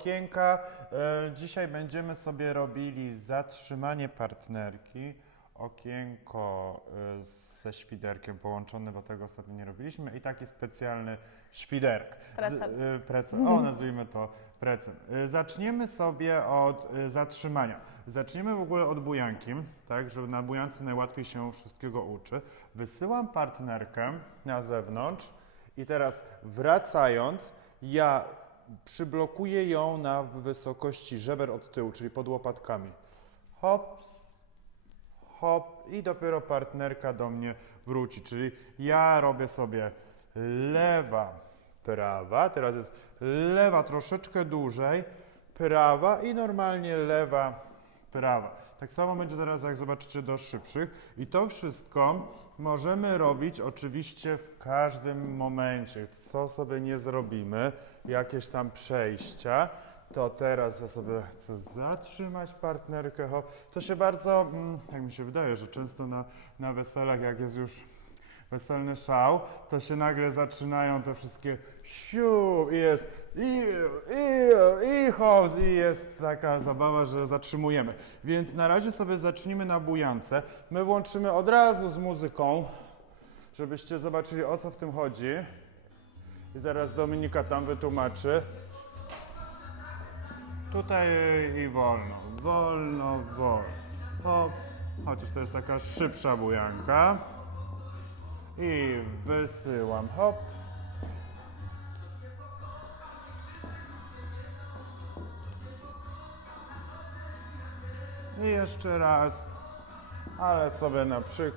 okienka. E, Dzisiaj będziemy sobie robili zatrzymanie partnerki. Okienko e, ze świderkiem połączone, bo tego ostatnio nie robiliśmy. I taki specjalny świderk. Precem. Z, e, precem. O, nazwijmy to precem. Zaczniemy sobie od zatrzymania. Zaczniemy w ogóle od bujanki, tak, żeby na bujance najłatwiej się wszystkiego uczy. Wysyłam partnerkę na zewnątrz i teraz wracając, ja przyblokuję ją na wysokości żeber od tyłu, czyli pod łopatkami. Hops, hop i dopiero partnerka do mnie wróci. Czyli ja robię sobie lewa, prawa, teraz jest lewa troszeczkę dłużej, prawa i normalnie lewa, prawa. Tak samo będzie zaraz, jak zobaczycie, do szybszych. I to wszystko możemy robić oczywiście w każdym momencie. Co sobie nie zrobimy, jakieś tam przejścia, to teraz ja sobie chcę zatrzymać partnerkę. To się bardzo, mm, tak mi się wydaje, że często na, na weselach, jak jest już weselny szał, to się nagle zaczynają te wszystkie siu i jest i, i, i hops i jest taka zabawa, że zatrzymujemy. Więc na razie sobie zacznijmy na bujance. My włączymy od razu z muzyką, żebyście zobaczyli o co w tym chodzi. I zaraz Dominika tam wytłumaczy. Tutaj i wolno, wolno, wolno. Chociaż to jest taka szybsza bujanka. I wysyłam, hop. I jeszcze raz, ale sobie na przykład